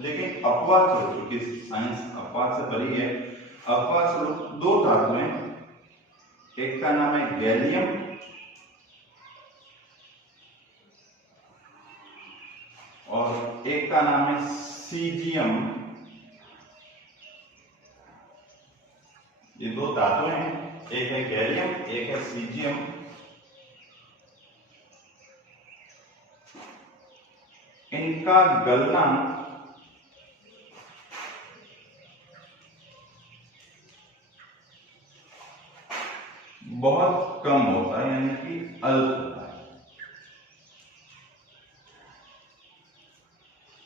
लेकिन अपवाद स्वरूप, चूंकि साइंस अपवाद से भरी है, अपवाद स्वरूप दो धातुएं, एक का नाम है गैलियम और एक का नाम है सीजियम। ये दो धातुएं हैं, एक है गैलियम, एक है सीजियम। इनका गलनांक बहुत कम होता है, यानी कि अल्प होता है।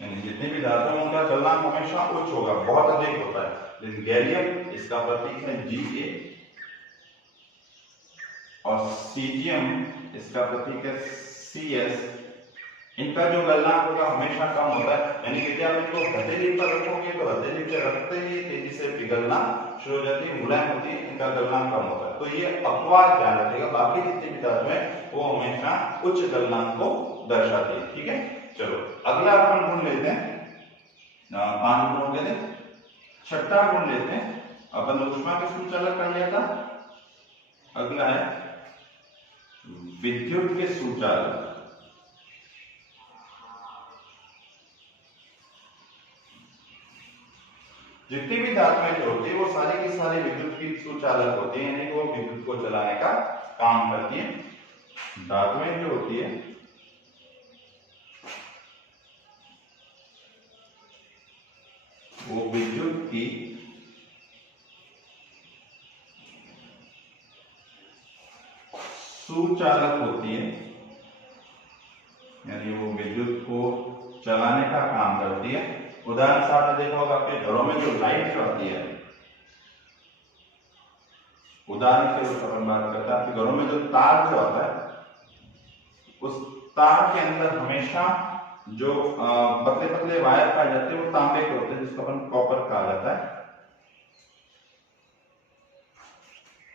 यानी जितने भी धातु हैं उनका गलनांक हमेशा उच्च होगा, बहुत अधिक होता है। लेकिन गैलियम, इसका प्रतीक है Ga, और सीजियम, इसका प्रतीक है Cs, इनका जो गलनांक होगा हमेशा कम होता है। यानी कि जब आप इनको हथेली पर रखोगे तो हथेली पर रखते ही तेजी से पिघलना शुरू हो जाती है, मुलायम होती है, इनका गलनांक कम होता है। तो ये अपवाद ध्यान रखिएगा, बाकी जितनी भी धातुएं हैं वो हमेशा उच्च गलनांक को दर्शाती है। ठीक है, चलो अगला अपन गुण लेते हैं। 5 गुण हो गए थे, छठा गुण लेते हैं। अपन ऊष्मा के सुचालक कर लिया था, अगला है विद्युत के सुचालक। जितनी भी धातुएं जो होती है वो सारी की सारी विद्युत की सुचालक होती है, यानी वो विद्युत को चलाने का काम करती है। धातुएं जो होती है वो विद्युत की सुचालक होती है, यानी वो विद्युत को चलाने का काम करती है। उदाहरण से आपने देखा होगा आपके घरों में जो लाइट आती है, उदाहरण के रूप में अपन बात करते हैं, आपके घरों में जो तार जो आता है, उस तार के अंदर हमेशा जो पतले पतले वायर पाए जाते हैं वो तांबे के होते हैं, जिसको अपन कॉपर कहा जाता है।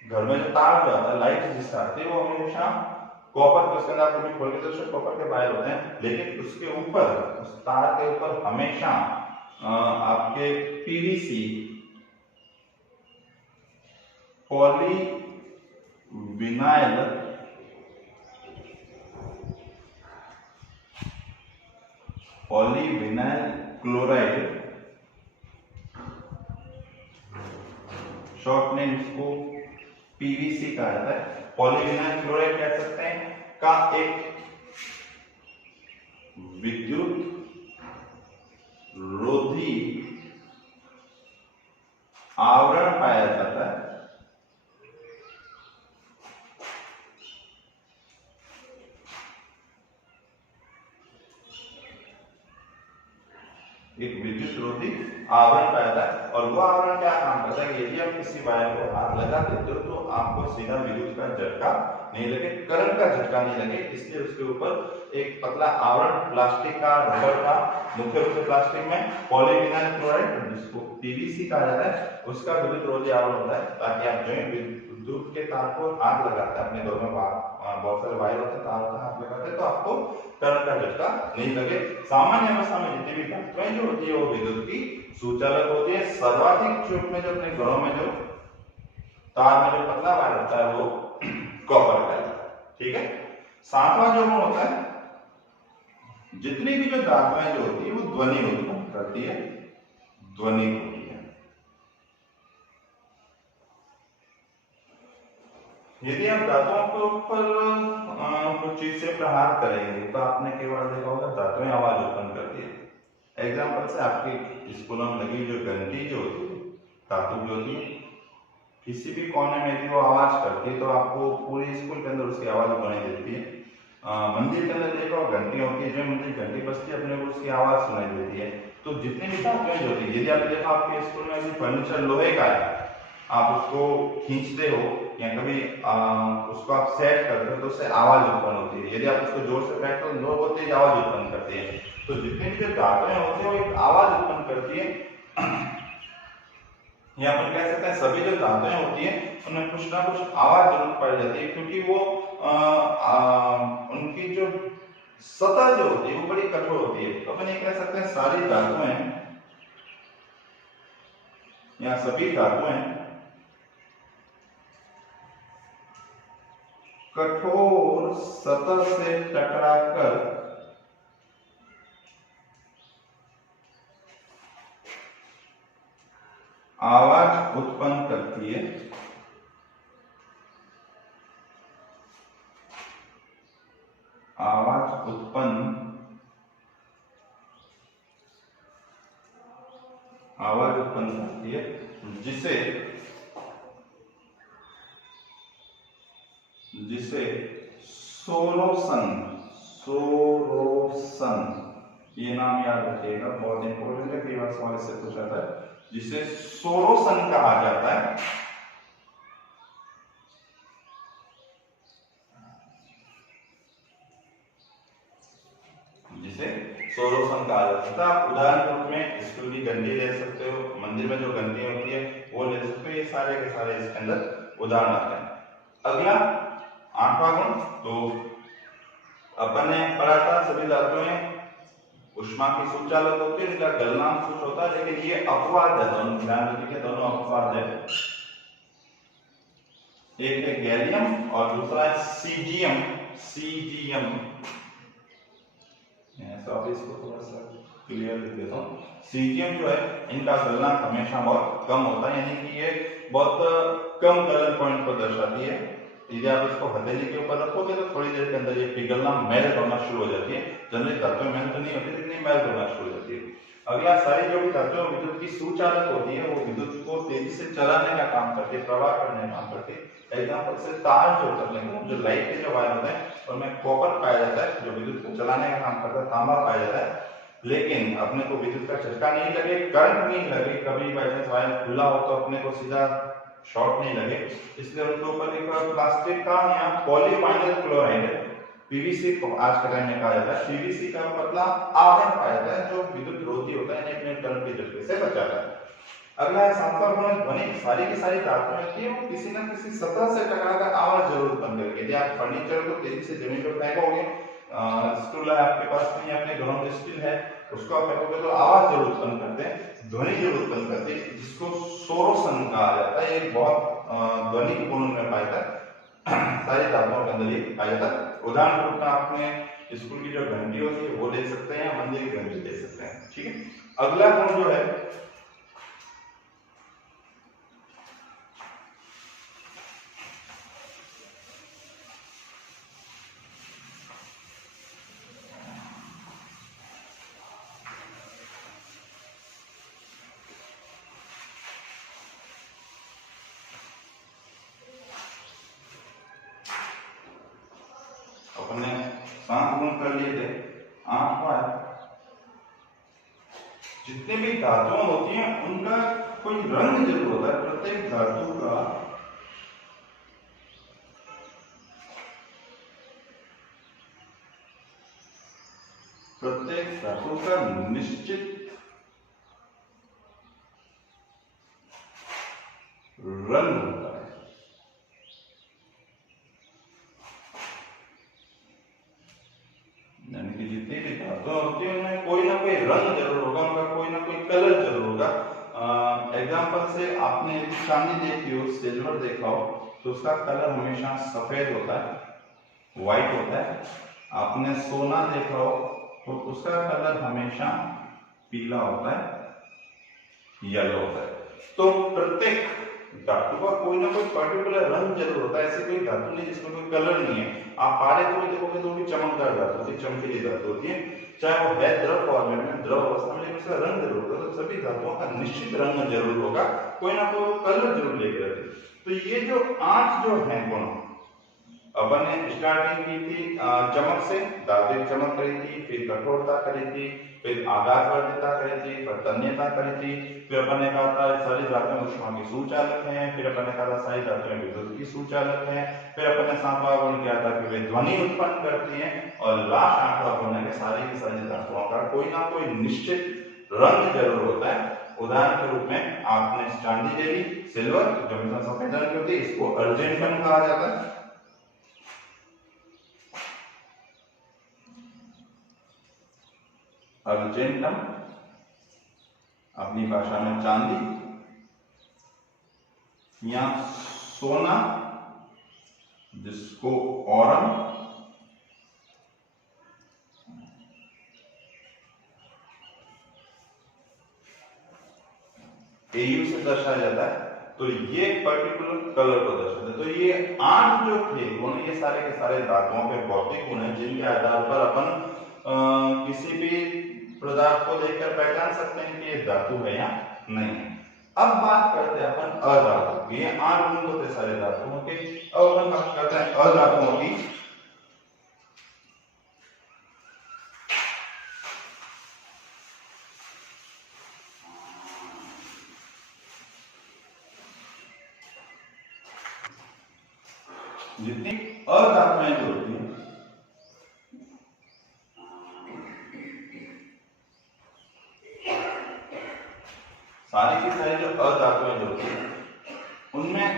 घर में जो तार जो आता है, लाइट जिसका आती है, वो हमेशा कॉपर के, उसके अंदर कभी खोल के तो उसमें कॉपर के वायर होते हैं, लेकिन उसके ऊपर, उस तार के ऊपर हमेशा आपके PVC, poly vinyl chloride, short name इसको पीवीसी कहा जाता है, पॉलीविनाइल क्लोराइड कह सकते हैं, का एक विद्युत रोधी आवरण पाया जाता है। एक विद्युत रोधी आवरण पाया जाता है, और वो आवरण क्या काम करता है, यदि आप किसी वायर को हाथ लगा देते हो तो आपको सीधा विद्युत का झटका नहीं लगे, करंट का झटका नहीं लगे, इसलिए उसके ऊपर एक पतला आवरण प्लास्टिक का, रबर का, मुख्य रूप से प्लास्टिक में पॉलीविनाइल क्लोराइड, जिसको पीवीसी कहा जाता है, उसका विद्युत रोधी आवरण होता है, ताकि आप जो विद्युत के तार को हाथ लगाते हैं, अपने घर में बहुत सारे वायर होते हैं, तार का हाथ लगाते हैं तो आपको करंट का झटका नहीं लगे। सामान्य अवस्था में जितनी भी धातुएं जो होती है वो विद्युत की सुचालक होती है। सर्वाधिक रूप में जो अपने घरों में जो तार में जो पतला वायर होता है वो कॉपर का है। ठीक है, सातवां जो गुण होता है, जितनी भी जो धातुएं जो होती है वो ध्वनि उत्पन्न करती है, ध्वनि होती है। यदि आप धातुओं के ऊपर कुछ चीज से प्रहार करेंगे तो आपने केवल देखा होगा धातुएं आवाज उत्पन्न करती है। एग्जाम्पल से आपके स्कूलों में लगी जो घंटी जो होती है, धातु जो होती है, किसी भी कोने में भी वो आवाज करती है तो आपको पूरे स्कूल के अंदर उसकी आवाज सुनाई देती है। मंदिर के अंदर देखो घंटी होती है, जो मंदिर घंटी बजती है अपने को उसकी आवाज सुनाई देती है। तो जितनी भी धातुएं जो होती है, यदि आप देखो आपके स्कूल में भी फर्नीचर लोहे का है, आप उसको खींचते हो या कभी उसको आप सेट करते हो तो उससे आवाज उत्पन्न होती है। यदि आप उसको जोर से फेंकते हो तो बहुत तेज आवाज उत्पन्न करती है। तो जितनी भी जो धातुएं होती है वो एक आवाज उत्पन्न करती है। या अपन कह सकते हैं सभी जो धातुएं होती है उनमें कुछ ना कुछ आवाज जरूर पाई जाती है, क्योंकि वो उनकी जो सतह जो होती है वो बड़ी कठोर होती है। तो अपन ये कह सकते हैं सारी धातुएं यहाँ सभी धातुएं कठोर सतह से टकराकर आवाज उत्पन्न करती है। आवाज उत्पन्न करती है, जिसे सोरोसन, ये नाम याद रखिएगा, बहुत इंपॉर्टेंट है, कई बार सवाल इससे पूछा जाता है, जिसे सोरोसन कहा जाता है। जिसे सोरोसन कहा जाता है। आप उदाहरण के रूप में स्कूल की घंटी ले सकते हो, मंदिर में जो घंटी होती है वो ले सकते हो, ये सारे के सारे इसके अंदर उदाहरण आते हैं। अगला 8वां गुण, तो अपन ने पढ़ा था सभी धातुएं उष्मा की सुचालक होती है, इनका गलनांक कुछ होता है, लेकिन ये अपवाद है, दोनों ध्यान रखिए, दोनों अपवाद है। एक है गैलियम और दूसरा है सीजियम। आप इसको थोड़ा सा क्लियर लिख देता हूँ। सीजियम जो है इनका गलनांक हमेशा बहुत कम होता है, यानी कि ये बहुत कम गलन पॉइंट को दर्शाती है। यदि आप इसको हथेली के ऊपर रखोगे तो थोड़ी देर के अंदर ये पिघलना, मेल्ट होना शुरू हो जाती है। जनरली धातुएं मेल्ट तो नहीं होती, लेकिन मेल्ट होना शुरू हो जाती है। अगला, सारी जो भी धातुएं विद्युत की सुचालक होती है, वो विद्युत को तेजी से चलाने का काम करती है, प्रवाह करने का काम करती है। एग्जाम्पल से तार जो कर लेंगे, जो लाइट के जो वायर होते हैं उनमें कॉपर पाया जाता है, जो विद्युत को चलाने का काम करता है, तांबा पाया जाता है। लेकिन अपने को विद्युत का झटका नहीं लगे, करंट नहीं लगे, कभी बाई चांस वायर खुला हो तो अपने को सीधा शॉर्ट नहीं लगे, इसलिए उनके ऊपर एक प्लास्टिक का या पॉलीवाइनिल क्लोराइड, पीवीसी को आज के टाइम में कहा जाता है, पीवीसी का पतला आवरण पाया जाता है, जो विद्युत रोधी होता है, अपने करंट के झटके से बचाता है। अगला है 7वां गुण, ध्वनि। सारी की सारी धातुएं होती है, वो किसी न किसी सतह से टकराकर आवाज जरूर उत्पन्न करेगी। यदि आप फर्नीचर को तेजी से जमीन पर फेंकोगे, स्टूल है आपके पास नहीं, अपने घरों में स्टील है, उसको आप फेंकोगे तो आवाज जरूर उत्पन्न करते हैं, ध्वनि जरूर उत्पन्न करते हैं, जिसको सोरोसन कहा जाता है। ये बहुत ध्वनि गुण में पाया जाता है, सारी धातुओं के अंदर ये पाया जाता है। उदाहरण के रूप में आपने स्कूल की जो घंटी होती है वो ले सकते हैं, या मंदिर की घंटी ले सकते हैं, ठीक है। अगला गुण जो है अपने 7 गुण कर लिए थे। 8वां, जितने भी धातुएं होती हैं उनका कोई रंग जरूर होता है। प्रत्येक धातु का निश्चित रंग होता है। यानी कि जितनी भी धातुएं होती है उनमें कोई ना कोई रंग जरूर होगा, उनका कोई ना कोई कलर जरूर होगा। एग्जाम्पल से आपने चांदी देखी हो, सिल्वर देखा हो, तो उसका कलर हमेशा सफेद होता है, व्हाइट होता है। आपने सोना देखा हो तो उसका कलर हमेशा पीला होता है, येलो होता है। तो प्रत्येक धातु का कोई ना कोई पर्टिकुलर रंग जरूर होता है। ऐसी कोई धातु नहीं जिसमें कोई कलर नहीं है। आप पारे को देखोगे तो भी चमकदार धातु होती है, चमकीली धातु होती है, चाहे वो है द्रव फॉर्मेट में, द्रव अवस्था में, लेकिन उसका रंग जरूर होगा। तो सभी धातुओं का निश्चित रंग जरूर होगा, कोई ना कोई कलर जरूर लेकर आते हैं। तो ये जो 8 जो है गुण, अपन ने स्टार्टिंग की थी चमक से, धातु चमक करी थी, फिर कठोरता करी थी, फिर आघातवर्तीयता करी थी, फिर तन्यता करी थी, फिर अपन ने कहा था सारी धातुएं उष्मा की सुचालक हैं, फिर अपन ने कहा था सारी धातुएं विद्युत की सुचालक हैं, फिर अपन ने 7वां गुण किया था कि वे ध्वनि उत्पन्न करती हैं, और लास्ट 8वां गुण है कि सारी की सारी धातुओं का कोई ना कोई निश्चित रंग जरूर होता है। उदाहरण के रूप में आपने चांदी ले ली, सिल्वर जो हमेशा सफेद रंग की होती है, इसको अर्जेंटम कहा जाता है। अर्जेंटम अपनी भाषा में चांदी, या सोना जिसको औरम, एयू से दर्शाया जाता है। तो ये पर्टिकुलर कलर को दर्शाता है। तो ये 8 जो थे गुण, ये सारे के सारे धातुओं के भौतिक गुण हैं जिनके आधार पर अपन किसी भी पदार्थ को देखकर पहचान सकते हैं कि ये धातु है या नहीं है। अब बात करते हैं अपन अधातु की। ये 8 गुण होते सारे धातुओं के। अब अपन बात करते हैं अधातुओं की। जितनी अधातुएं जो होती हैं, सारी की सारी जो अधातुएं जो होती हैं उनमें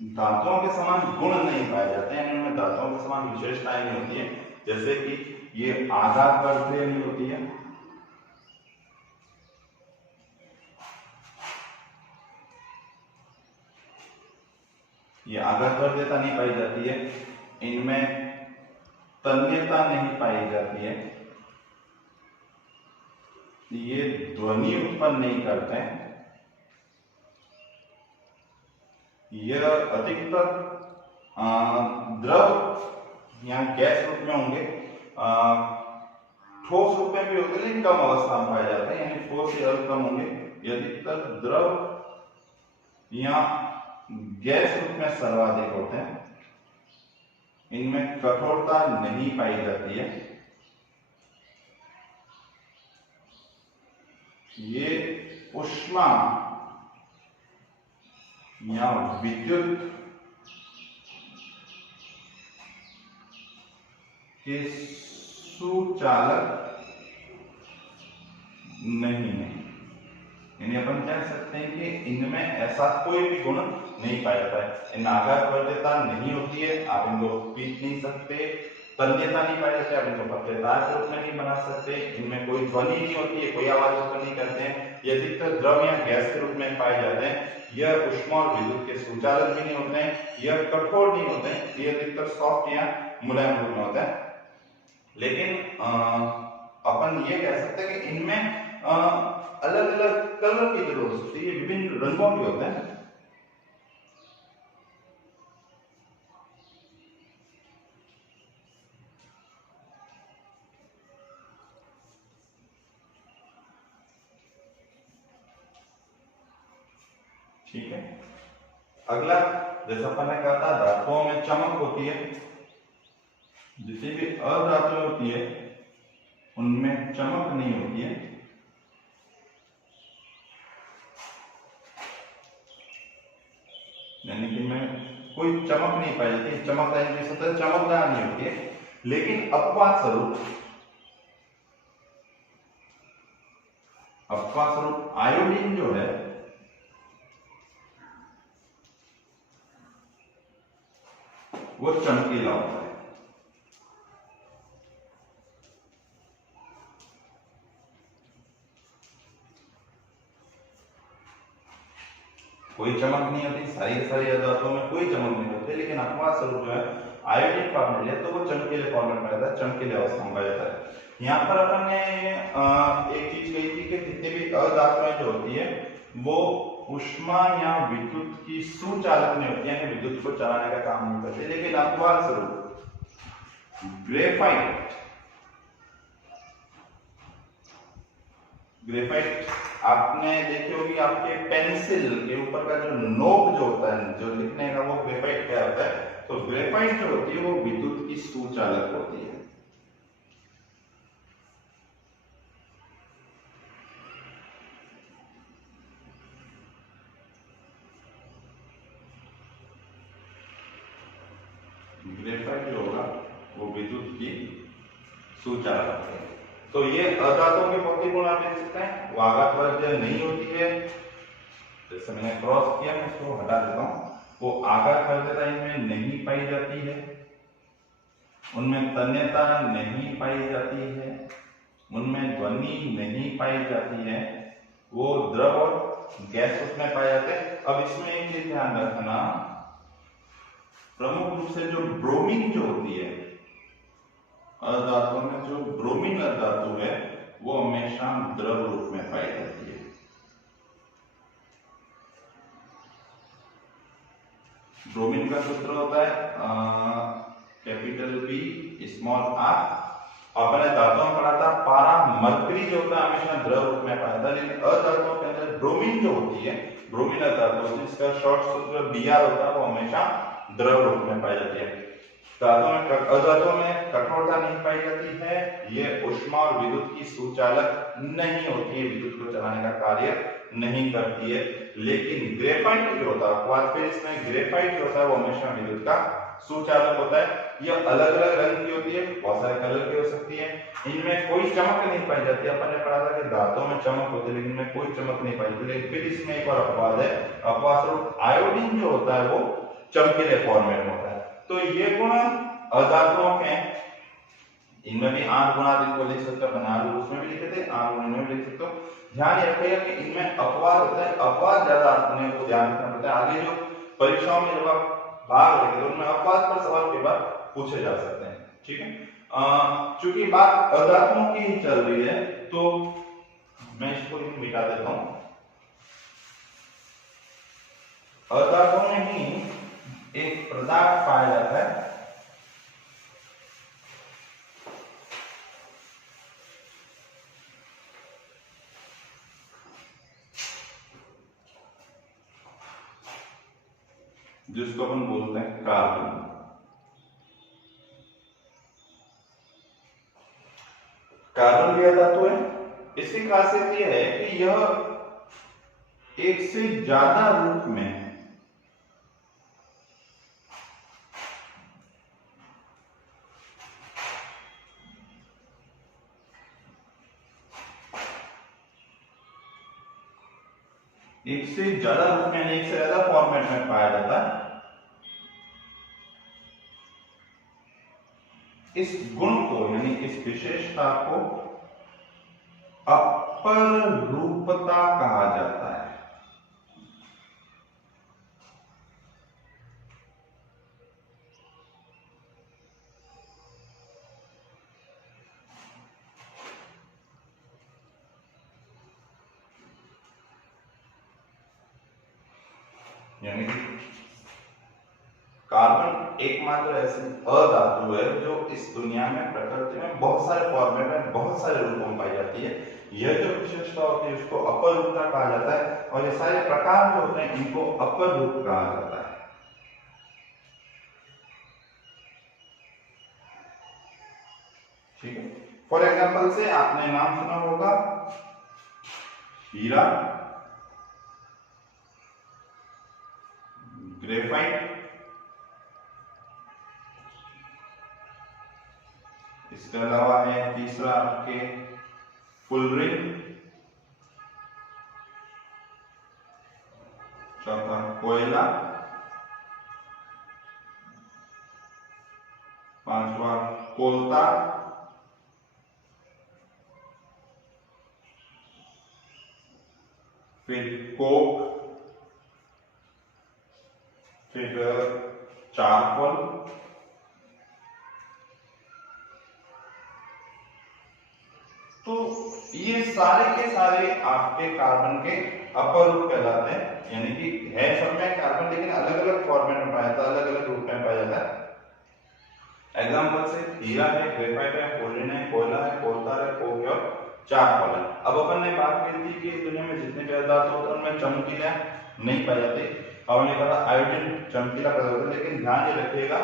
धातुओं के समान गुण नहीं पाए जाते हैं, उनमें धातुओं के समान विशेषताएं नहीं होती है। जैसे कि ये आघात वर्धनीय नहीं होती है, ये आघात वर्ध्यता नहीं पाई जाती है, इनमें तन्यता नहीं पाई जाती है, ये ध्वनि उत्पन्न नहीं करते हैं, यह अधिकतर द्रव या गैस रूप में होंगे, ठोस रूप में भी होते हैं लेकिन कम अवस्था में पाए जाते हैं, यानी ठोस से कम होंगे। ये अधिकतर द्रव या गैस रूप में सर्वाधिक होते हैं, इनमें कठोरता नहीं पाई जाती है, ये ऊष्मा या विद्युत के सुचालक नहीं है। यानी अपन कह सकते हैं कि इनमें ऐसा कोई भी गुण नहीं पाया जाता है। इन आघात वर्ध्यता नहीं होती है, आप इनको पीस नहीं सकते, तन्यता नहीं पाई जाती है, आप इनको पतलेदार के रूप में नहीं बना सकते, इनमें कोई ध्वनि नहीं होती है, कोई आवाज उत्पन्न नहीं करते हैं, ये अधिकतर द्रव या गैस के रूप में पाए जाते हैं, यह ऊष्मा और विद्युत के सुचालक भी नहीं होते हैं, यह कठोर नहीं होते हैं, ये अधिकतर सॉफ्ट या मुलायम रूप में होता है। लेकिन अपन ये कह सकते हैं कि इनमें अलग अलग कलर की जरूरत होती है, विभिन्न रंगों के होते हैं। ठीक है, अगला जैसा अपन ने कहा था धातुओं में चमक होती है, जितनी भी अधातुएं होती है उनमें चमक नहीं होती है, यानी कि में कोई चमक नहीं पाई जाती, चमकदार की सतह चमकदार नहीं होती है। लेकिन अपवाद स्वरूप आयोडीन जो है वो चमकीला होता है। कोई चमक नहीं होती, सारी धातुओं में कोई चमक नहीं होती, लेकिन अपवाद स्वरूप जो है आयोडीन को आपने लिया तो वो चमकीले फॉर्म में पाया जाता है, चमकीले अवस्था में पाया जाता है। यहाँ पर अपन ने एक चीज कही थी कि जितनी भी अधातुएं जो होती है वो ऊष्मा या विद्युत की सुचालक नहीं होती है, विद्युत को चलाने का काम नहीं करती, लेकिन अपवाद स्वरूप ग्रेफाइट आपने देखी होगी, आपके पेंसिल के ऊपर का जो नोक जो होता है जो लिखने का, वो ग्रेफाइट क्या होता है। तो ग्रेफाइट जो होती है वो विद्युत की सुचालक होती है। ग्रेफाइट जो होगा वो विद्युत की सुचालक है। तो ये अधातुओं के भौतिक गुण आप देख सकते हैं, वो आघात वर्ध्य नहीं होती है, जैसे मैंने क्रॉस किया, मैं इसको हटा देता हूं, वो आघात वर्ध्यता इनमें नहीं पाई जाती है, उनमें तन्यता नहीं पाई जाती है, उनमें ध्वनि नहीं पाई जाती है, वो द्रव और गैस उसमें पाए जाते हैं। अब इसमें एक चीज ध्यान रखना, प्रमुख रूप से जो ब्रोमीन जो होती है अधातुओं में, जो ब्रोमीन धातु है वो हमेशा द्रव रूप में पाई जाती है। ब्रोमीन का सूत्र होता है कैपिटल बी स्मॉल आर। अपने धातुओं में पढ़ा था पारा मरकरी जो होता है हमेशा द्रव रूप में पाया था, लेकिन अधातुओं के अंदर ब्रोमीन जो होती है, ब्रोमीन अधातु जिसका शॉर्ट सूत्र Br होता है, वो हमेशा द्रव रूप में पाई जाती है। अधातुओं में कठोरता नहीं पाई जाती है, ये ऊष्मा और विद्युत की सुचालक नहीं होती है, विद्युत को चलाने का कार्य नहीं करती है। लेकिन ग्रेफाइट जो होता है, फिर इसमें ग्रेफाइट जो होता है वो हमेशा विद्युत का सुचालक होता है। यह अलग अलग रंग की होती है, बहुत सारे कलर की हो सकती है, इनमें कोई चमक नहीं पाई जाती। अपन ने पढ़ा था कि धातुओं में चमक होती है, लेकिन इनमें कोई चमक नहीं पाई जाती। लेकिन फिर इसमें एक और अपवाद है, अपवाद स्वरूप आयोडीन जो होता है वो चमकीले फॉर्मेट में होता है। तो ये गुण अधातुओं के, इनमें भी 8 गुण इनको लिख सकते हो, बना लो उसमें भी लिखे थे, 8 गुण इनमें भी लिख सकते हो। ध्यान रखिएगा कि इनमें अपवाद होता है, अपवाद ज्यादा अपने को ध्यान रखना पड़ता है। आगे जो परीक्षाओं में जब आप भाग लेंगे तो उनमें अपवाद पर सवाल के बाद पूछे जा सकते हैं, ठीक है। चूंकि बात अधातुओं की ही चल रही है तो मैं इसको मिटा देता हूं। अधातुओं में ही एक पदार्थ पाया जाता है जिसको अपन बोलते हैं कार्बन। कार्बन भी धातु है। इसकी खासियत यह है कि यह एक से ज्यादा रूप में है। एक से ज्यादा रूप में, एक से ज्यादा फॉर्मेट में पाया जाता है। इस गुण को यानी इस विशेषता को अपर रूपता कहा जाता है। यानी कार्बन एकमात्र ऐसी अधातु है जो इस दुनिया में, प्रकृति में बहुत सारे फॉर्मेट में, बहुत सारे रूपों में पाई जाती है। यह जो विशेषता होती है उसको अपर रूपता कहा जाता है, और ये सारे प्रकार जो होते हैं इनको अपर रूप कहा जाता है। ठीक है। फॉर एग्जाम्पल से आपने नाम सुना होगा हीरा, ग्रेफाइट, इसके अलावा है तीसरा आपके फुलरिंग, चौथा कोयला, पांचवा कोलता, फिर कोक, फिर चारकोल, तो ये सारे के सारे आपके कार्बन के अपर रूप कहलाते हैं। यानी कि है सब में कार्बन, लेकिन अलग अलग फॉर्मेट में पाया जाता है, अलग अलग रूप में पाया जाता है। एग्जाम्पल से हीरा है, ग्रेफाइट है, फ्लोरीन है, कोयला है, कोलता है, कोक है और चारकोल है। अब अपन ने बात की थी कि दुनिया में जितने पदार्थ होते हैं उनमें चमकीला नहीं पाए जाते। अब हमने कहा आयोडीन चमकीला पदार्थ होता है, लेकिन ध्यान ये रखिएगा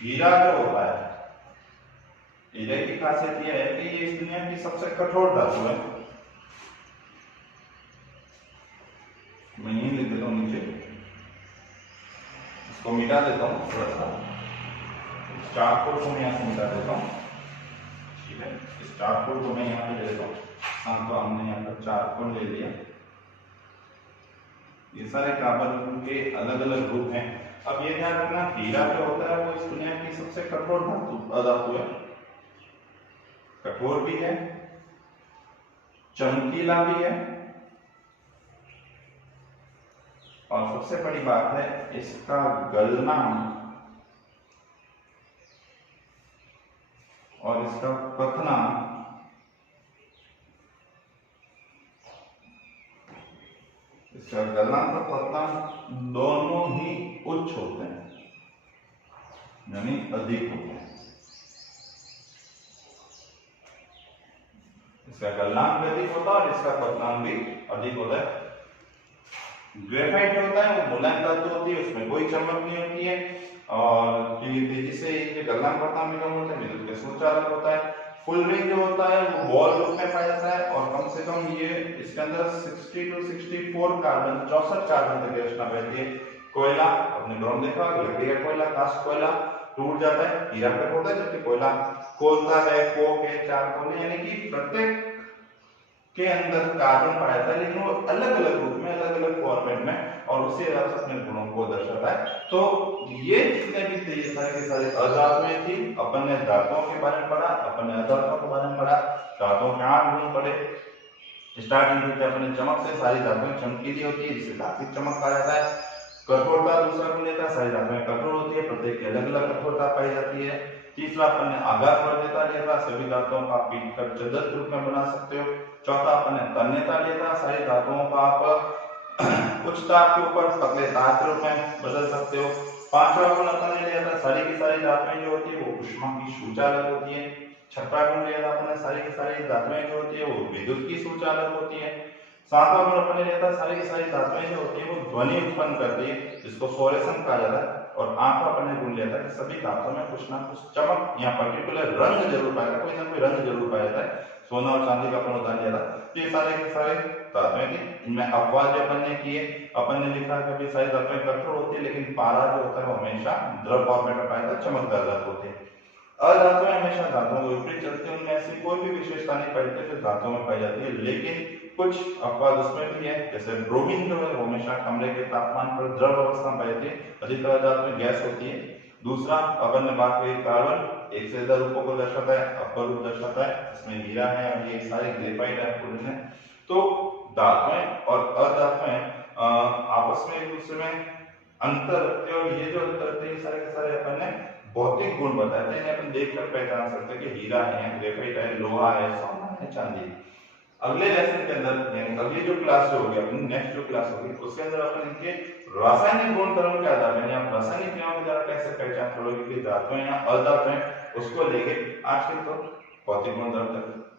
हीरा जो होता है, हीरे की खासियत यह है कि ये इस दुनिया की सबसे कठोर धातु है। मैं यही लिख देता हूं नीचे, इसको मिटा देता हूं थोड़ा सा, चारकोल को मैं यहां से मिटा देता हूं। ठीक है, इस चारकोल को मैं यहां पे ले लेता हूं। हाँ, तो हमने यहां पर चारकोल ले लिया। ये सारे कार्बन के अलग अलग रूप हैं। अब ये ध्यान रखना, हीरा जो होता है वो इस दुनिया की सबसे कठोर धातु है। कठोर भी है, चमकीला भी है और सबसे बड़ी बात है इसका गलना और इसका पथना इसका गलनांक और पतनांक दोनों ही उच्च होते हैं, यानी अधिक होते हैं। इसका गलनांक भी अधिक होता है और इसका पतनांक भी अधिक होता है। ग्रेफाइट जो होता है वो मुलायम धातु होती है, उसमें कोई चमक नहीं होती है और तेजी से ये गलनांक पतनांक भी कम होता है, विद्युत के सुचालक होता है। फुल रिंग जो होता है वो बॉल रूप में पाया जाता है और कम से कम ये इसके अंदर 60 to 64 कार्बन 64 कार्बन तक रचना रहती है। कोयला आपने ग्राउंड देखा, लकड़ी का कोयला, कास्ट कोयला टूट जाता है, हीरा पे होता है, जबकि कोयला खोलता है, कोक है, चारकोल है, यानी कि प्रत्येक के अंदर कार्बन पाया जाता है, लेकिन वो अलग अलग रूप में, अलग अलग फॉर्मेट में और उसी हिसाब से अपने गुणों को दर्शाता है। तो ये जितने भी थे ये सारे के सारे अधातुएं थी। अपन ने धातुओं के बारे में पढ़ा, अपन ने अधातुओं के बारे में पढ़ा। धातुओं के 8 गुण पढ़े। स्टार्टिंग में अपने चमक से, सारी धातुएं चमकीली होती है जिसे धात्विक चमक कहा जाता है। कठोरता दूसरा गुण लेता है, सारी धातुएं कठोर होती है, प्रत्येक की अलग अलग कठोरता पाई जाती है। तीसरा अपन ने आघात वर्ध्यता लेता, सभी धातुओं का आप पीट कर चदत रूप में बना सकते हो। चौथा अपन ने तन्यता लेता, सारी धातुओं का आप उच्च ताप के ऊपर पतले ताप के रूप में बदल सकते हो। पांचवा गुण अपन ने लिया था, सारी की सारी धातुएं जो होती है वो ऊष्मा की सुचालक होती है। छठा गुण लिया था अपन ने, सारी की सारी धातुएं जो होती है वो विद्युत की सुचालक होती है। सातवां गुण अपन ने लिया था, सारी की सारी धातुएं जो होती है वो ध्वनि उत्पन्न करती है, जिसको फ्लोरेसेंस कहा जाता है। और आठवां अपन ने गुण लिया था कि सभी धातुओं में कुछ ना कुछ चमक या पर्टिकुलर रंग जरूर पाया जाता है, कोई ना कोई रंग जरूर पाया जाता है। सोना और चांदी का अपन उदाहरण लिया था। ये सारे के सारे धातुएं थी, इनमें अपवाद जो अपन ने किए, अपन ने लिखा कि सारी धातुएं कठोर होती है, लेकिन पारा जो होता है वो हमेशा द्रव फॉर्मेट में पाया जाता है, चमकदार धातु होती है। अधातुएं हमेशा धातुओं के विपरीत चलती है, उनमें ऐसी कोई भी विशेषता नहीं पाई जाती जो धातुओं में पाई जाती है, लेकिन कुछ अपवाद उसमें भी है। जैसे ब्रोमीन जो है वो हमेशा कमरे के तापमान पर द्रव अवस्था में पाई जाती है, अधिकतर धातु में गैस होती है। दूसरा अपन ने बात की कार्बन एक से ज्यादा रूपों को दर्शाता है, अपर रूप दर्शाता है, इसमें हीरा है और ये सारे ग्रेफाइट है, फुलिन है। तो धातुएं और अधातुएं आपस में एक दूसरे में अंतर रखते हैं और ये जो अंतर रखते हैं सारे के सारे अपन ने भौतिक गुण बताए थे, इन्हें अपन देखकर पहचान सकते हैं कि हीरा है, ग्रेफाइट है, लोहा है, सोना है, चांदी। अगले लेसन के अंदर यानी अगली जो क्लास जो होगी अपनी नेक्स्ट जो क्लास होगी उसके अंदर अपन इनके रासायनिक गुणधर्म के आधार पर आप रासायनिक क्रियाओं के द्वारा कैसे पहचान करोगे कि धातुएं या अधातुएं, उसको लेके आज के तो भौतिक गुणधर्म तक